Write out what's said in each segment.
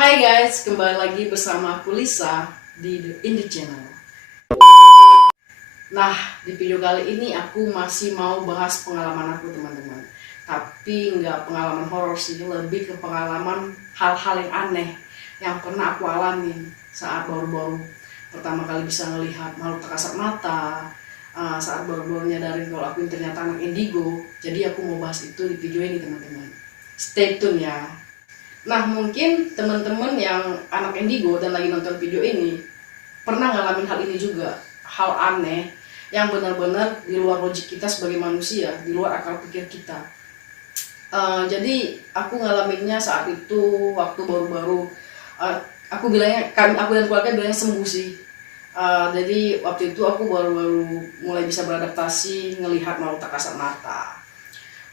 Hai guys, kembali lagi bersama aku Lisa di The Indie Channel. Nah, di video kali ini aku masih mau bahas pengalaman aku teman-teman. Tapi nggak pengalaman horor sih, lebih ke pengalaman hal-hal yang aneh yang pernah aku alamin saat baru-baru pertama kali bisa melihat makhluk tak kasat mata, saat baru-baru nyadarin kalau aku ini ternyata anak indigo. Jadi aku mau bahas itu di video ini teman-teman. Stay tune ya. Nah, mungkin teman-teman yang anak indigo dan lagi nonton video ini pernah ngalamin hal ini juga, hal aneh yang benar-benar di luar logik kita sebagai manusia, di luar akal pikir kita. Jadi aku ngalaminnya saat itu waktu baru-baru, aku bilangnya, aku dan keluarga bilangnya sembuh sih. Jadi waktu itu aku baru-baru mulai bisa beradaptasi ngelihat makhluk tak kasat mata.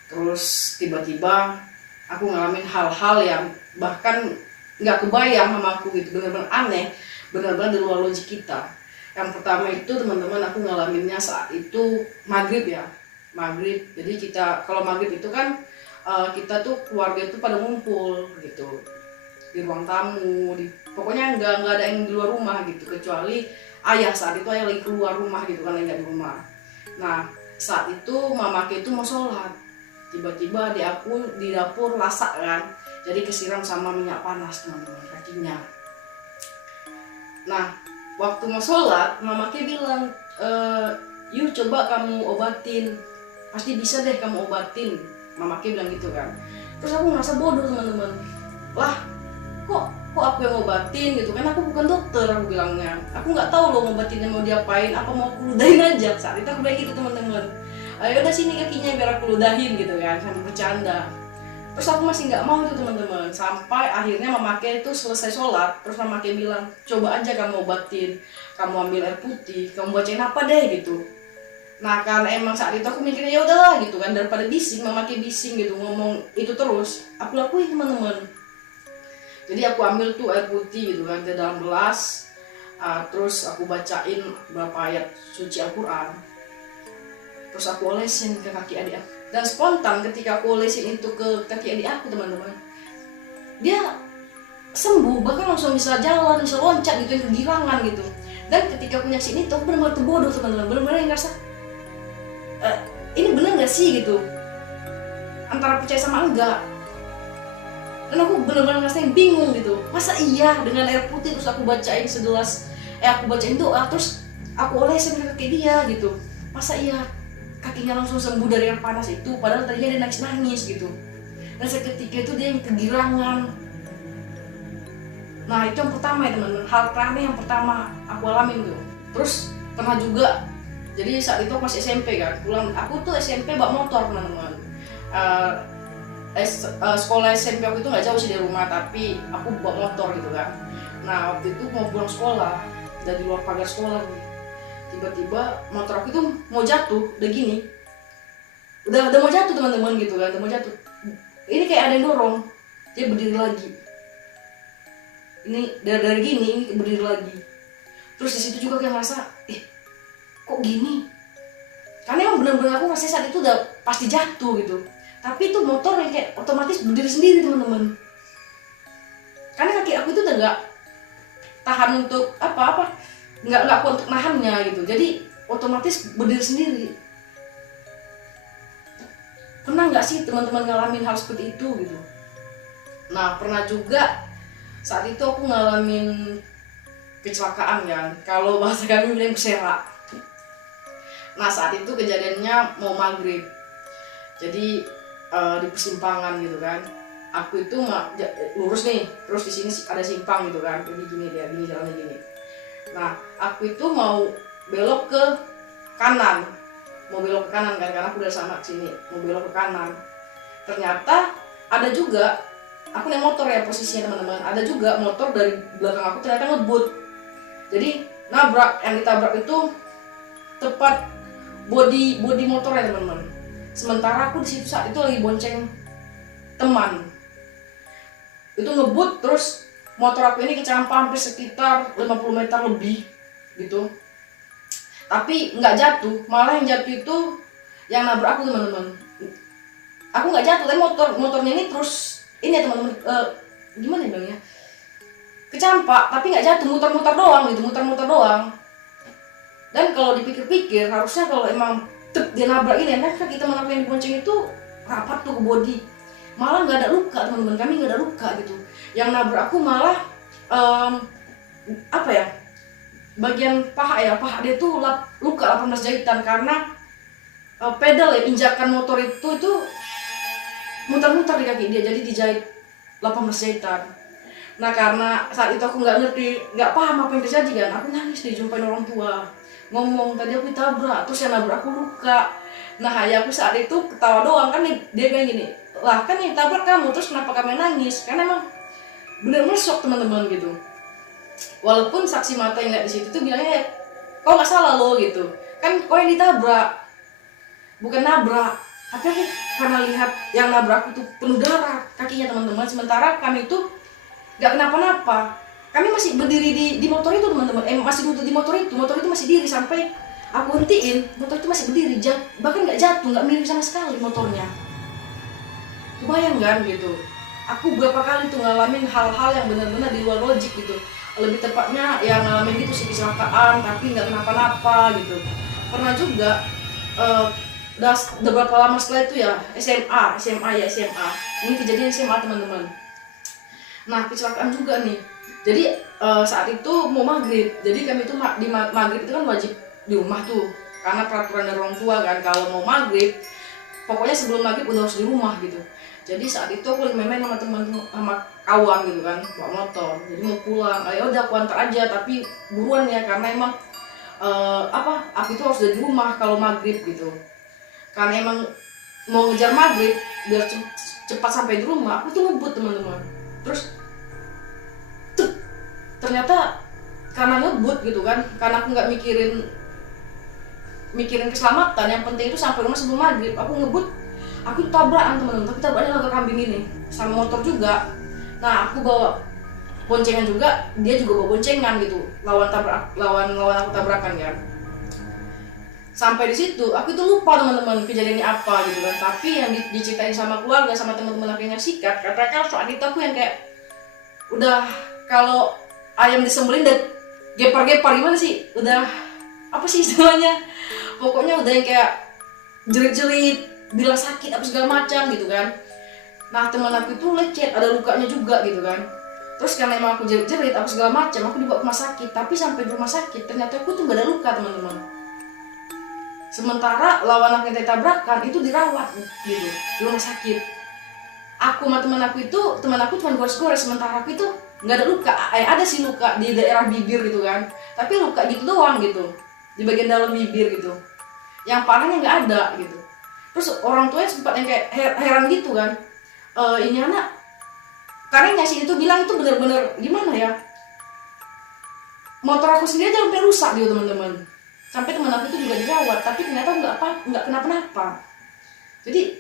Terus tiba-tiba aku ngalamin hal-hal yang bahkan nggak kebayang sama aku gitu, benar-benar aneh, benar-benar di luar logik kita. Yang pertama itu teman-teman, aku ngalaminnya saat itu maghrib ya, maghrib. Jadi kita kalau maghrib itu kan kita tuh keluarga itu pada ngumpul gitu di ruang tamu, pokoknya nggak ada yang di luar rumah gitu, kecuali ayah. Saat itu ayah lagi keluar rumah gitu kan, lagi nggak di rumah. Nah, saat itu mamake itu mau sholat, tiba-tiba di aku di dapur lasak kan, jadi kesiram sama minyak panas teman-teman kakinya. Nah, waktu mau sholat mamake bilang, yuk coba kamu obatin, pasti bisa deh kamu obatin, mamake bilang gitu kan. Terus aku ngerasa bodoh teman-teman, lah kok aku yang ngobatin gitu kan, aku bukan dokter, aku bilangnya. Aku nggak tahu loh ngobatinnya mau diapain, apa mau aku ludahin aja. Saat itu aku bilang gitu teman-teman, ayo udah sini kakinya biar aku ludahin gitu kan, sambil bercanda. Terus aku masih nggak mau itu teman-teman, sampai akhirnya mamake itu selesai sholat. Terus mamake bilang, coba aja kamu obatin, kamu ambil air putih, kamu bacain apa deh gitu. Nah, karena emang saat itu aku mikirnya ya udahlah gitu kan, daripada bising, mamake bising gitu ngomong itu terus, aku lakuin teman-teman. Jadi aku ambil tuh air putih gitu kan ke dalam gelas, terus aku bacain beberapa ayat suci Al-Quran, terus aku olesin ke kaki adik aku. Dan spontan ketika aku olesin itu ke kaki adik aku teman-teman, dia sembuh, bahkan langsung bisa jalan, bisa loncat gitu, yang kegirangan gitu. Dan ketika aku nyaksin itu, aku benar-benar terbodoh teman-teman, benar-benar ngerasa ini benar nggak sih gitu, antara percaya sama enggak. Dan aku benar-benar ngerasain bingung gitu, masa iya dengan air putih terus aku bacain segelas, aku bacain doa terus aku olesin ke kaki dia gitu, masa iya kakinya langsung sembuh dari air panas itu, padahal tadinya dia nangis-nangis gitu. Dan seketika itu dia yang kegirangan. Nah, itu yang pertama ya teman-teman, hal aneh yang pertama aku alamin tuh. Terus pernah juga, jadi saat itu aku masih SMP kan, pulang aku tuh SMP bawa motor teman-teman. Sekolah SMP aku itu nggak jauh sih dari rumah, tapi aku bawa motor gitu kan. Nah, waktu itu mau pulang sekolah, udah di luar pagar sekolah nih, tiba-tiba motor aku itu mau jatuh, udah gini, udah mau jatuh teman-teman gitu kan, udah mau jatuh. Ini kayak ada yang dorong, dia berdiri lagi. Ini dari gini, ini berdiri lagi. Terus di situ juga kayak ngerasa, kok gini? Karena emang benar-benar aku ngerasa saat itu udah pasti jatuh gitu. Tapi itu motor yang kayak otomatis berdiri sendiri teman-teman. Karena kaki aku itu udah nggak tahan untuk apa-apa, nggak kuat untuk nahannya gitu. Jadi otomatis berdiri sendiri. Pernah nggak sih teman-teman ngalamin hal seperti itu gitu? Nah, pernah juga saat itu aku ngalamin kecelakaan kan. Kalau bahasa kami bilang bersera. Nah, saat itu kejadiannya mau maghrib. Jadi di persimpangan gitu kan, aku itu lurus nih, terus di sini ada simpang gitu kan, jadi gini dia, gini jalannya gini. Nah, aku itu mau belok ke kanan, kan, karena aku dari sana ke sini, mau belok ke kanan. Ternyata ada juga, aku naik motor ya posisinya teman-teman, ada juga motor dari belakang aku ternyata ngebut. Jadi nabrak, yang ditabrak itu tepat bodi motornya teman-teman. Sementara aku di situ saat itu lagi bonceng teman. Itu ngebut, terus motor aku ini kecampak hampir sekitar 50 meter lebih gitu. Tapi nggak jatuh, malah yang jatuh itu yang nabrak aku teman-teman. Aku nggak jatuh, tapi motornya ini terus ini ya teman-teman, gimana ya bilangnya? kecampak tapi nggak jatuh, muter-muter doang gitu, muter-muter doang. Dan kalau dipikir-pikir harusnya kalau emang dia nabrak ini, kan kita teman aku yang dibonceng itu rapat tuh ke body, malah nggak ada luka teman-teman, kami nggak ada luka gitu. Yang nabrak aku malah apa ya, bagian paha ya, paha dia tuh luka 18 jahitan karena pedal ya, injakan motor itu muter-muter di kaki dia, jadi dijahit 18 jahitan. Nah karena saat itu aku nggak ngerti, nggak paham apa yang terjadi kan, aku nangis dijumpain orang tua, ngomong tadi aku ditabrak, terus yang nabrak aku luka. Nah ya aku saat itu ketawa doang kan, dia bilang gini, lah kan yang tabrak kamu, terus kenapa kamu nangis? Karena emang bener-bener shock teman-teman gitu. Walaupun saksi mata yang nggak di situ tuh bilangnya kau nggak salah lo gitu, kan kau yang ditabrak bukan nabrak. Tapi aku karena lihat yang nabrak aku tuh penuh darah kakinya teman-teman, sementara kami tuh nggak kenapa-napa. Kami masih berdiri di motor itu teman-teman, masih duduk di motor itu masih diri sampai aku hentiin, motor itu masih berdiri, bahkan nggak jatuh, nggak miring sama sekali motornya. Kebayang kan gitu, aku berapa kali tuh ngalamin hal-hal yang benar-benar di luar logik gitu. Lebih tepatnya ya ngalamin gitu sih, kecelakaan tapi nggak kenapa-napa gitu. Pernah juga udah beberapa lama setelah itu ya, SMA. Ini kejadian SMA teman-teman. Nah kecelakaan juga nih. Jadi saat itu mau maghrib, jadi kami tuh di maghrib itu kan wajib di rumah tuh, karena peraturan dari orang tua kan kalau mau maghrib pokoknya sebelum maghrib udah harus di rumah gitu. Jadi saat itu aku lagi main sama teman, sama kawan gitu kan, bawa motor, jadi mau pulang. Ya udah aku antar aja, tapi buruan ya karena emang aku itu harus udah di rumah kalau maghrib gitu. Karena emang mau ngejar maghrib biar cepat sampai di rumah, aku tuh ngebut teman-teman. Terus ternyata karena ngebut gitu kan, karena aku nggak mikirin keselamatan, yang penting itu sampai rumah sebelum maghrib. Aku ngebut, aku tabrakan teman-teman, tapi tabraknya agak kambing ini sama motor juga. Nah aku bawa boncengan juga, dia juga bawa boncengan gitu, lawan aku tabrakan kan. Sampai di situ aku itu lupa teman-teman kejadiannya apa gitu kan, tapi yang diceritain sama keluarga sama teman-teman aku yang nyaksikan, katakan saat itu aku yang kayak udah kalau ayam disembelih dan gepar-gepar gimana sih, udah apa sih istilahnya, pokoknya udah yang kayak jerit-jerit, bilang sakit apa segala macam gitu kan. Nah teman aku itu lecet, ada lukanya juga gitu kan. Terus karena emang aku jerit-jerit apa segala macam, aku dibawa ke rumah sakit. Tapi sampai di rumah sakit ternyata aku tuh gak ada luka teman-teman. Sementara lawan aku yang tabrakan itu dirawat gitu di rumah sakit. Aku sama teman aku cuma gores-gores, sementara aku itu nggak ada luka. Ada sih luka di daerah bibir gitu kan, tapi luka gitu doang gitu, di bagian dalam bibir gitu. Yang parahnya nggak ada gitu. Terus orang tuanya sempat yang kayak heran gitu kan, ini anak, karena sih itu bilang itu benar-benar gimana ya, motor aku sendiri aja sampai rusak gitu teman-teman. Sampai teman aku itu juga dirawat, tapi ternyata nggak kenapa-napa. Jadi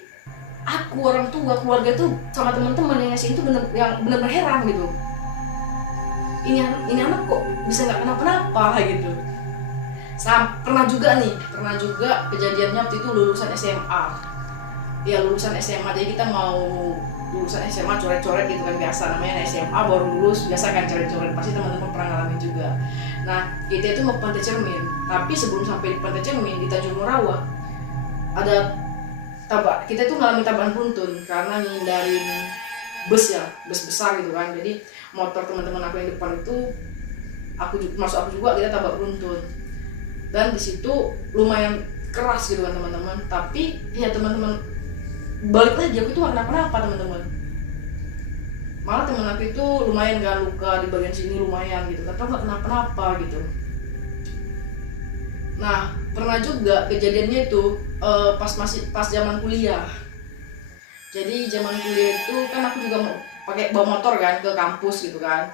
aku, orang tua, keluarga tuh sama teman-teman yang ngasih itu benar-benar heran gitu. Ini anak kok bisa nggak kenapa-napa gitu. Pernah juga kejadiannya waktu itu lulusan SMA. Ya lulusan SMA, jadi kita mau lulusan SMA coret-coret gitu kan, biasa namanya SMA baru lulus biasa kan coret-coret, pasti teman-teman pernah ngalamin juga. Nah kita itu mau Pantai Cermin, tapi sebelum sampai di Pantai Cermin di Tanjung Morawa ada kita itu ngalamin tabrakan beruntun karena ngindarin bus besar gitu kan. Jadi motor teman-teman aku yang depan itu aku juga kita tabrak beruntun, dan di situ lumayan keras gitu kan teman-teman. Tapi ya teman-teman balik lagi, aku itu gak kenapa-napa teman-teman. Malah teman aku itu lumayan kan luka di bagian sini lumayan gitu, tapi gak kenapa-napa gitu. Nah pernah juga kejadiannya itu pas zaman kuliah. Jadi zaman kuliah itu kan aku juga mau bawa motor kan ke kampus gitu kan.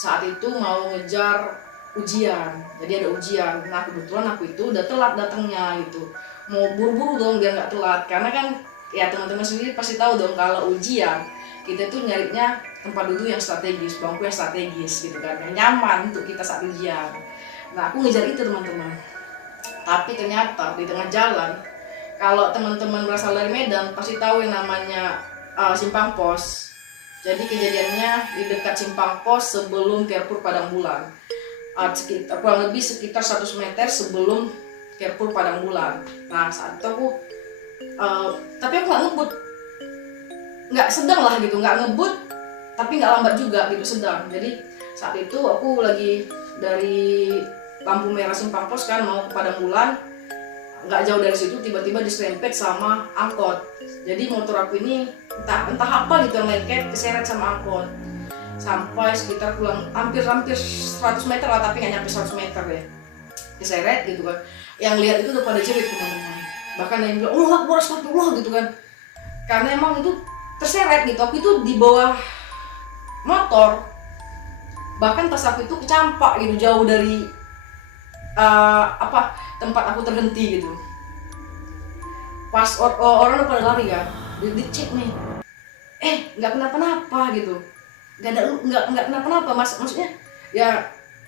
Saat itu mau ngejar ujian, jadi ada ujian. Nah kebetulan aku itu udah telat datangnya gitu, mau buru-buru dong biar nggak telat, karena kan ya teman-teman sendiri pasti tahu dong kalau ujian kita tuh nyarinya tempat duduk yang strategis, bangku yang strategis gitu kan, yang nyaman untuk kita saat ujian. Nah aku ngejar itu teman-teman, tapi ternyata di tengah jalan, kalau teman-teman berasal dari Medan pasti tahu yang namanya Simpang Pos. Jadi kejadiannya di dekat simpang pos sebelum Carrefour Padang Bulan. Sekitar kurang lebih sekitar 100 meter sebelum Carrefour Padang Bulan. Nah saat itu aku tapi aku nggak ngebut, nggak sedang lah gitu, nggak ngebut tapi nggak lambat juga gitu, sedang. Jadi saat itu aku lagi dari lampu merah simpang pos kan mau ke Padang Bulan, nggak jauh dari situ tiba-tiba diserempet sama angkot. Jadi motor aku ini entah apa gitu yang lengket keseret sama angkot sampai sekitar hampir 100 meter lah, tapi nggak nyampe 100 meter deh keseret gitu kan. Yang lihat itu udah pada jerit teman-teman, bahkan ada yang bilang Allah gitu kan, karena emang itu terseret gitu. Aku itu di bawah motor, bahkan tas aku itu kecampak gitu jauh dari tempat aku terhenti gitu. Pas orang udah pada lari kan, dicek nih, nggak kenapa-napa gitu, nggak kenapa-napa mas, maksudnya ya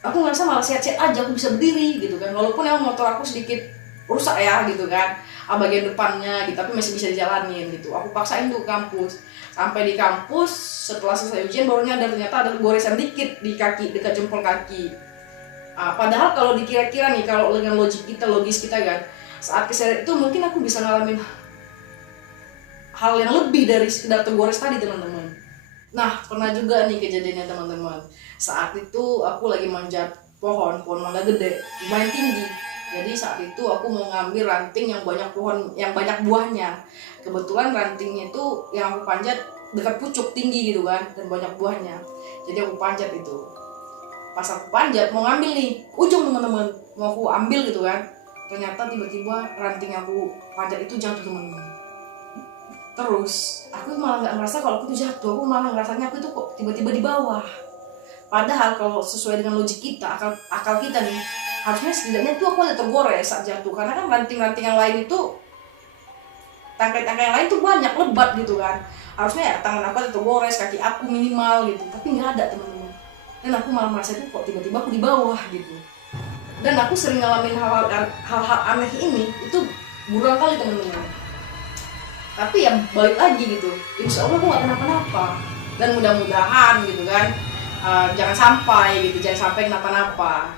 aku ngerasa malah sehat-sehat aja, aku bisa berdiri gitu kan, walaupun emang motor aku sedikit rusak ya gitu kan, bagian depannya gitu, tapi masih bisa dijalanin gitu. Aku paksain tuh ke kampus. Sampai di kampus setelah selesai ujian baru nyadar ternyata ada goresan dikit di kaki, dekat jempol kaki. Padahal kalau dikira-kira nih, kalau dengan logis kita kan, saat keseret itu mungkin aku bisa ngalamin hal yang lebih dari sekedar tergores tadi teman-teman. Nah pernah juga nih kejadiannya teman-teman. Saat itu aku lagi manjat pohon mangga gede, lumayan tinggi. Jadi saat itu aku mau ngambil ranting yang banyak buahnya. Kebetulan rantingnya itu yang aku panjat dekat pucuk tinggi gitu kan, dan banyak buahnya. Jadi aku panjat itu. Pas aku panjat mau ngambil nih ujung teman-teman, mau aku ambil gitu kan, ternyata tiba-tiba ranting yang aku panjat itu jatuh teman-teman. Terus aku malah nggak ngerasa kalau aku itu jatuh, aku malah ngerasanya aku itu kok tiba-tiba di bawah. Padahal kalau sesuai dengan logik kita, akal kita nih, harusnya setidaknya tuh aku ada tergores saat jatuh, karena kan ranting-ranting yang lain itu, tangkai-tangkai yang lain tuh banyak lebat gitu kan, harusnya ya tangan aku ada tergores, kaki aku minimal gitu, tapi nggak ada teman-teman. Dan aku malah merasa itu kok tiba-tiba aku di bawah gitu. Dan aku sering ngalamin hal-hal aneh ini itu berulang kali teman-teman. Tapi yang balik lagi gitu, insya Allah aku nggak kenapa-napa, dan mudah-mudahan gitu kan, jangan sampai kenapa-napa.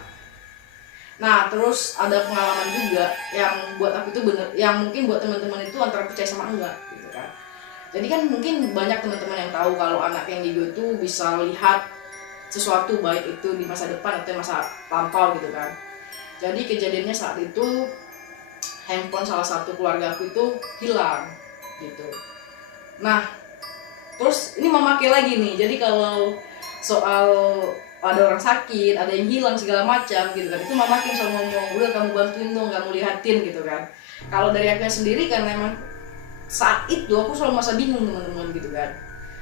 Nah terus ada pengalaman juga yang buat aku itu bener, yang mungkin buat teman-teman itu antara percaya sama enggak gitu kan. Jadi kan mungkin banyak teman-teman yang tahu kalau anak yang indigo itu bisa lihat sesuatu, baik itu di masa depan atau masa lampau gitu kan. Jadi kejadiannya saat itu handphone salah satu keluarga aku itu hilang gitu. Nah terus ini memakai lagi nih, jadi kalau soal ada orang sakit, ada yang hilang segala macam gitu kan, itu mamakin selalu ngomong, udah kamu bantuin dong, kamu lihatin gitu kan. Kalau dari aku sendiri kan memang saat itu aku selalu masa bingung teman-teman gitu kan,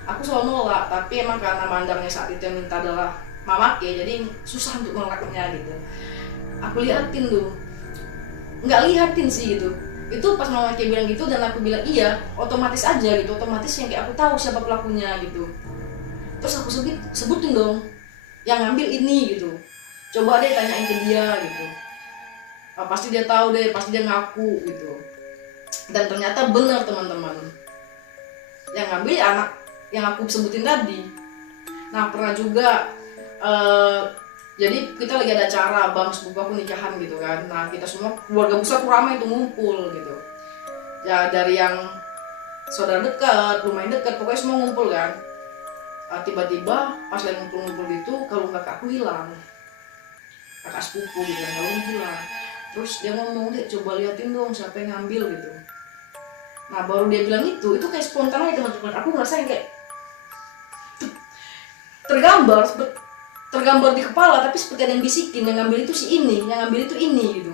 aku selalu nolak, tapi emang karena mandangnya saat itu yang minta adalah mamake, jadi susah untuk nolaknya gitu. Aku lihatin tuh, nggak lihatin sih gitu, itu pas mamake bilang gitu dan aku bilang iya, otomatis aja gitu, otomatis yang kayak aku tahu siapa pelakunya gitu. Terus aku sebutin dong yang ngambil ini gitu, coba deh tanyain ke dia gitu, pasti dia tahu deh, pasti dia ngaku gitu. Dan ternyata benar teman-teman, yang ngambil ya anak yang aku sebutin tadi. Nah pernah juga jadi kita lagi ada acara bang sepupu aku nikahan gitu kan. Nah kita semua keluarga besar ramai itu ngumpul gitu ya, dari yang saudara dekat, lumayan dekat, pokoknya semua ngumpul kan. Tiba-tiba pas lagi ngumpul-ngumpul gitu, kalau kakakku hilang, kakak sepupu gitu kan, kalau hilang. Terus dia ngomong, dek coba liatin dong siapa yang ngambil gitu. Nah baru dia bilang itu kayak spontan aja teman-teman. Aku ngerasa yang kayak tergambar di kepala, tapi seperti ada yang bisikin, yang ngambil itu si ini, yang ngambil itu ini gitu.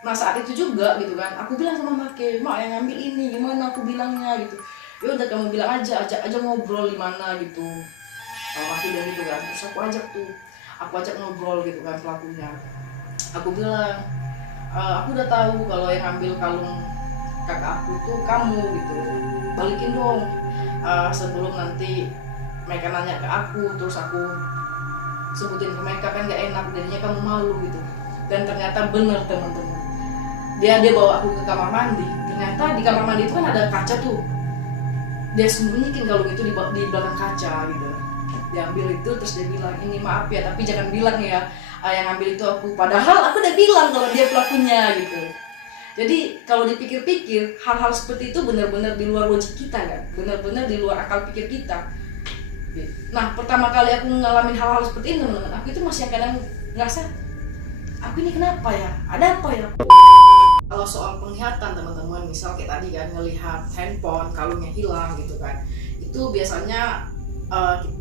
Nah saat itu juga gitu kan, aku bilang sama Make, mak yang ngambil ini gimana, aku bilangnya gitu. Ya udah kamu bilang aja ngobrol di mana gitu. Kalau Make bilang gitu kan, terus aku ajak ngobrol gitu kan pelakunya. Aku bilang, aku udah tahu kalau yang ngambil kalung kakak aku tuh kamu gitu, balikin dong. Sebelum nanti mereka nanya ke aku, terus aku sebutin ke mereka kan gak enak, jadinya kamu malu gitu. Dan ternyata bener teman-teman, dia bawa aku ke kamar mandi. Ternyata di kamar mandi itu kan ada kaca tuh. dia sembunyikan kalung itu di belakang kaca gitu. Diambil itu terus dia bilang, ini maaf ya tapi jangan bilang ya yang ambil itu aku, padahal aku udah bilang kalau dia pelakunya gitu. Jadi kalau dipikir-pikir hal-hal seperti itu benar-benar di luar logik kita kan, benar-benar di luar akal pikir kita. Nah pertama kali aku ngalamin hal-hal seperti ini teman-teman, aku itu masih kadang ngerasa aku ini kenapa ya, ada apa ya. Kalau soal penglihatan teman-teman, misal kayak tadi kan ngelihat handphone kalungnya hilang gitu kan, itu biasanya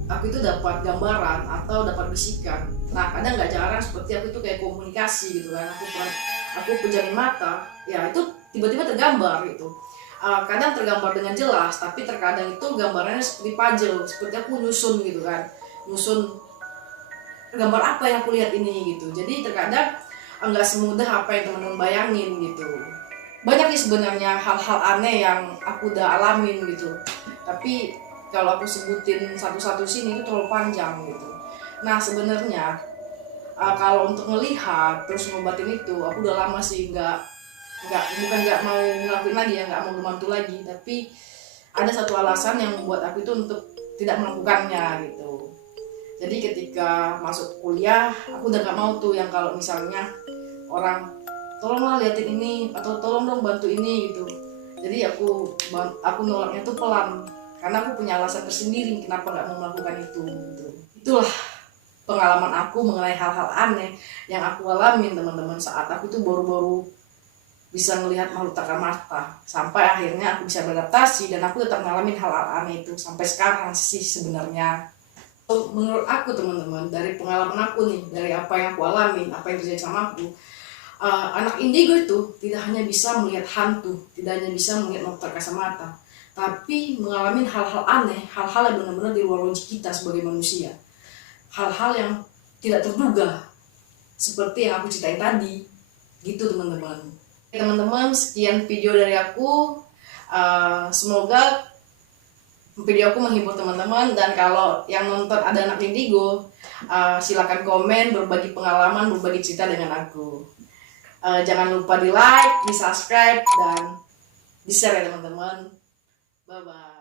aku itu dapat gambaran atau dapat bisikan. Nah kadang nggak jarang seperti aku itu kayak komunikasi gitu kan, aku pejamin mata ya itu tiba-tiba tergambar gitu. Kadang tergambar dengan jelas, tapi terkadang itu gambarannya seperti puzzle, seperti aku nyusun gitu kan, nyusun gambar apa yang aku lihat ini gitu. Jadi terkadang nggak semudah apa yang teman-teman bayangin gitu. Banyak sih sebenarnya hal-hal aneh yang aku udah alamin gitu, tapi kalau aku sebutin satu-satu sini itu terlalu panjang gitu. Nah sebenarnya kalau untuk melihat terus ngobatin itu aku udah lama sih bukan nggak mau ngelakuin lagi ya, nggak mau membantu lagi, tapi ada satu alasan yang membuat aku itu untuk tidak melakukannya gitu. Jadi ketika masuk kuliah aku udah nggak mau tuh yang kalau misalnya orang tolonglah liatin ini atau tolong dong bantu ini gitu. Jadi aku nolaknya tuh pelan karena aku punya alasan tersendiri kenapa nggak mau melakukan itu gitu. Itulah pengalaman aku mengenai hal-hal aneh yang aku alamin teman-teman saat aku tuh baru-baru bisa melihat makhluk tak mata, sampai akhirnya aku bisa beradaptasi dan aku tetap ngalamin hal-hal aneh itu sampai sekarang sih sebenarnya. Menurut aku teman-teman, dari pengalaman aku nih, dari apa yang aku alamin, apa yang terjadi sama aku, anak indigo itu tidak hanya bisa melihat hantu, tidak hanya bisa melihat makhluk tak kasat mata, tapi mengalami hal-hal aneh, hal-hal yang benar-benar di luar logik kita sebagai manusia, hal-hal yang tidak terduga seperti yang aku ceritain tadi gitu teman-teman. Teman-teman, sekian video dari aku. Semoga video aku menghibur teman-teman, dan kalau yang nonton ada anak indigo, silakan komen, berbagi pengalaman, berbagi cerita dengan aku. Jangan lupa di like, di subscribe, dan di share ya teman-teman. Bye bye.